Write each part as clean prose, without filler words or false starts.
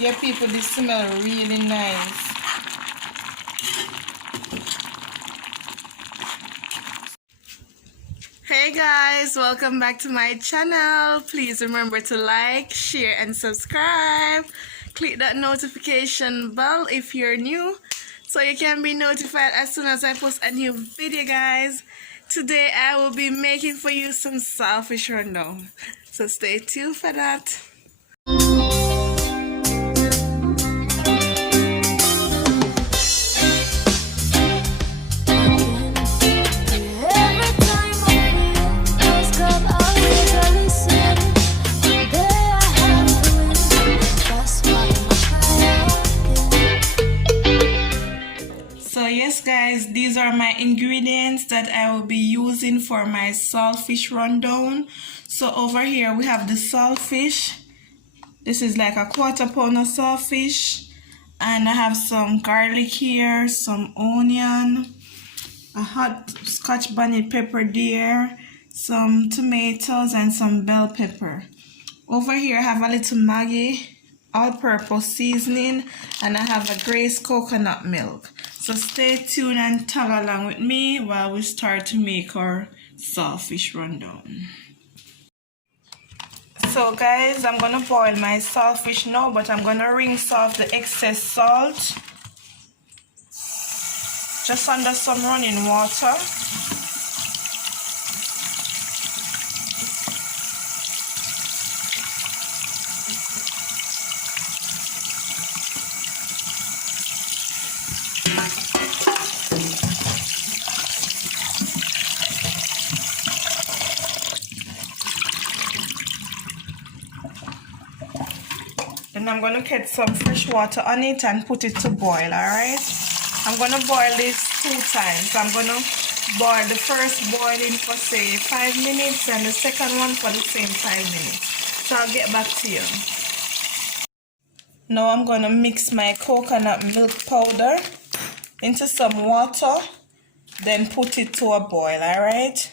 Yeah, people, this smell really nice. Hey guys, welcome back to my channel. Please remember to like, share and subscribe. Click that notification bell if you're new so you can be notified as soon as I post a new video, guys. Today I will be making for you some saltfish rundown, so stay tuned for that. So yes guys, these are my ingredients that I will be using for my saltfish rundown. So over here we have the saltfish. This is like a 1/4 pound of saltfish, and I have some garlic here, some onion, a hot scotch bonnet pepper there, some tomatoes and some bell pepper. Over here I have a little Maggi all-purpose seasoning, and I have a Grace coconut milk. So stay tuned and tag along with me while we start to make our saltfish rundown. So guys, I'm gonna boil my saltfish now, but I'm gonna rinse off the excess salt just under some running water. Then I'm going to get some fresh water on it and put it to boil, alright? I'm going to boil this 2 times. I'm going to boil the first boiling for say 5 minutes and the second one for the same 5 minutes. So I'll get back to you. Now I'm going to mix my coconut milk powder into some water, then put it to a boil, alright?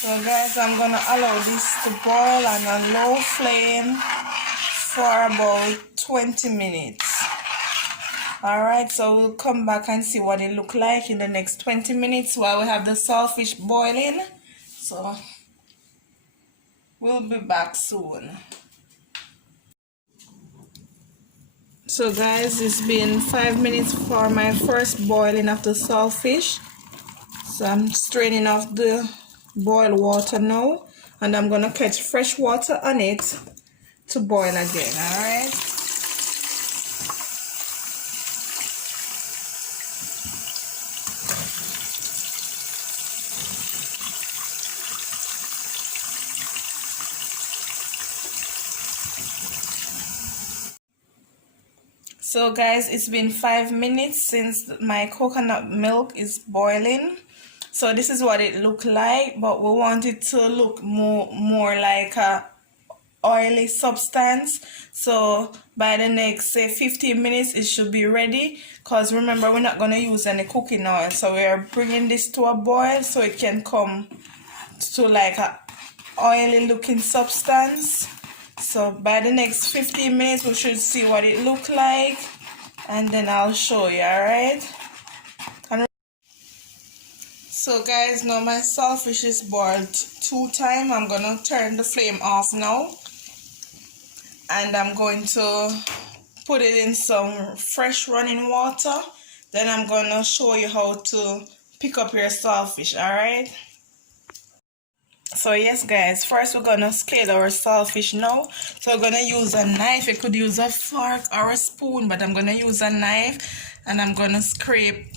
So guys, I'm gonna allow this to boil on a low flame for about 20 minutes. Alright, so we'll come back and see what it look like in the next 20 minutes while we have the saltfish boiling. So we'll be back soon. So guys, it's been 5 minutes for my first boiling of the saltfish. So I'm straining off the boiled water now, and I'm gonna catch fresh water on it to boil again, alright? So guys, it's been 5 minutes since my coconut milk is boiling. So this is what it looked like, but we want it to look more like a oily substance. So by the next say 15 minutes it should be ready, because remember we're not going to use any cooking oil, so we are bringing this to a boil so it can come to like a oily looking substance. So by the next 15 minutes we should see what it look like, and then I'll show you, alright? So guys, now my saltfish is boiled 2 times. I'm gonna turn the flame off now, and I'm going to put it in some fresh running water. Then I'm gonna show you how to pick up your saltfish, alright? So yes guys, first we're gonna scale our saltfish now. So we're gonna use a knife. You could use a fork or a spoon, but I'm gonna use a knife, and I'm gonna scrape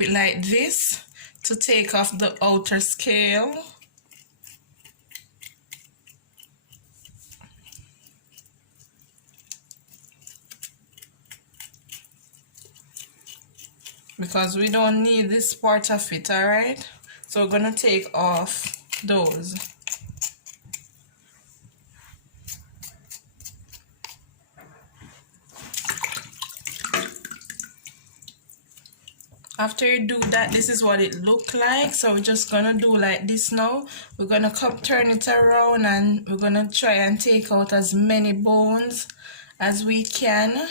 it like this to take off the outer scale. Because we don't need this part of it, alright? So we're gonna take off those. After you do that, this is what it look like. So we're just gonna do like this now. We're gonna turn it around, and we're gonna try and take out as many bones as we can.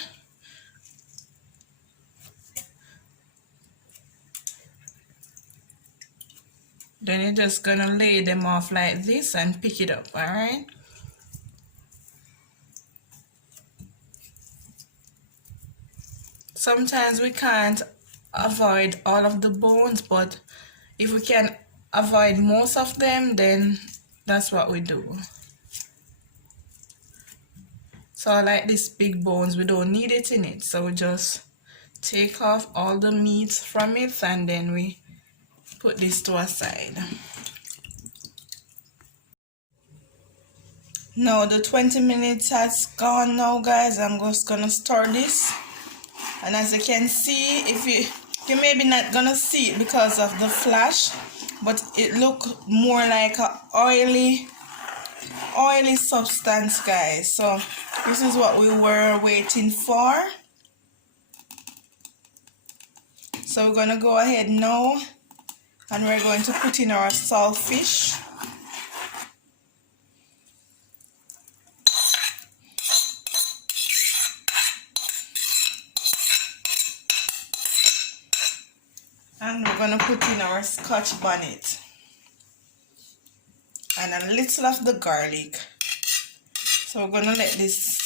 Then you're just gonna lay them off like this and pick it up, all right? Sometimes we can't avoid all of the bones, but if we can avoid most of them, then that's what we do. So like this big bones, we don't need it in it, so we just take off all the meat from it, and then we put this to a side. Now the 20 minutes has gone now, guys. I'm just gonna stir this, and as you can see, if you maybe not gonna see it because of the flash, but it look more like a oily substance, guys. So this is what we were waiting for. So we're gonna go ahead now, and we're going to put in our saltfish. And we're gonna put in our Scotch bonnet and a little of the garlic. So we're gonna let this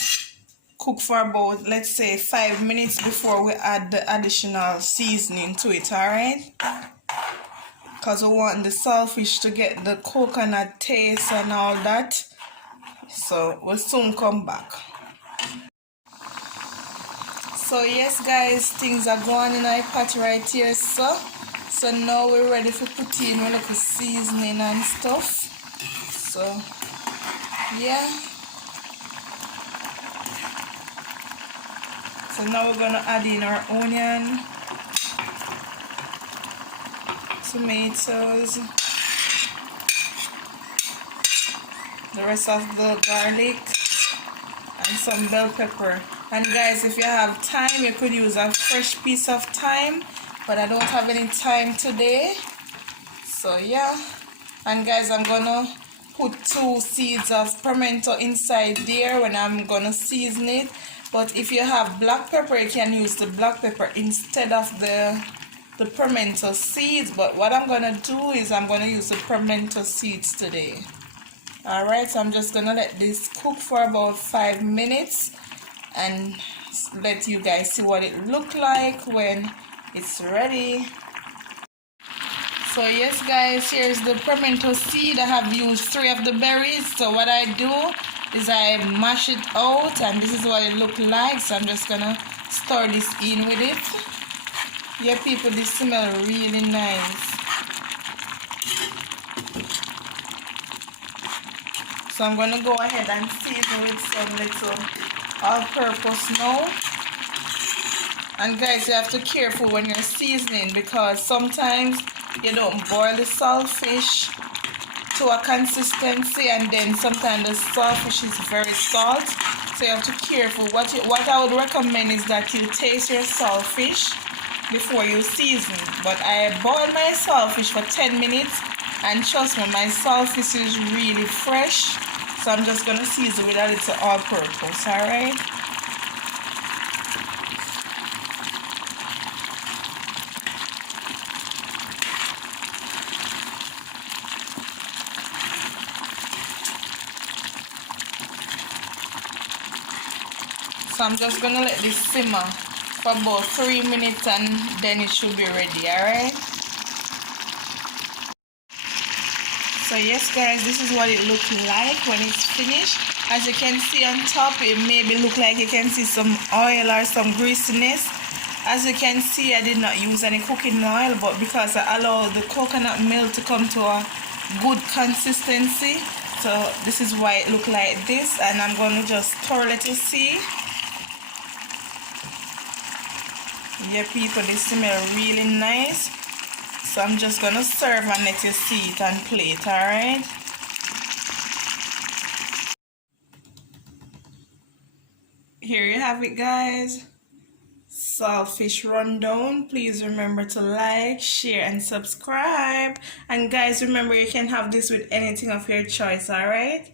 cook for about, let's say, 5 minutes before we add the additional seasoning to it, alright? Because we want the saltfish to get the coconut taste and all that. So we'll soon come back. So yes, guys, things are going in our pot right here. So now we're ready for put in a little seasoning and stuff. So yeah. So now we're gonna add in our onion, tomatoes, the rest of the garlic, and some bell pepper. And guys, if you have time, you could use a fresh piece of thyme, but I don't have any time today. So yeah. And guys, I'm gonna put 2 seeds of pimento inside there when I'm gonna season it. But if you have black pepper, you can use the black pepper instead of the pimento seeds. But what I'm gonna do is I'm gonna use the pimento seeds today. Alright, so I'm just gonna let this cook for about 5 minutes and let you guys see what it look like when it's ready. So yes, guys, here's the pimento seed. I have used 3 of the berries. So what I do is I mash it out, and this is what it look like. So I'm just gonna stir this in with it. Yeah, people, this smell really nice. So I'm gonna go ahead and season with some little all-purpose now. And guys, you have to be careful when you're seasoning, because sometimes you don't boil the saltfish to a consistency, and then sometimes the saltfish is very salt. So you have to be careful. What I would recommend is that you taste your saltfish before you season. But I boiled my saltfish for 10 minutes, and trust me, my saltfish is really fresh. So I'm just gonna season with a little all-purpose, alright? So I'm just gonna let this simmer for about 3 minutes, and then it should be ready, alright? So yes, guys, this is what it looks like when it's finished. As you can see on top, it maybe look like you can see some oil or some greasiness. As you can see, I did not use any cooking oil, but because I allowed the coconut milk to come to a good consistency, so this is why it look like this. And I'm going to just thoroughly see. Yeah, people, this smell really nice. So I'm just gonna serve and let you see it on plate, alright? Here you have it, guys. Saltfish rundown. Please remember to like, share, and subscribe. And guys, remember you can have this with anything of your choice, alright?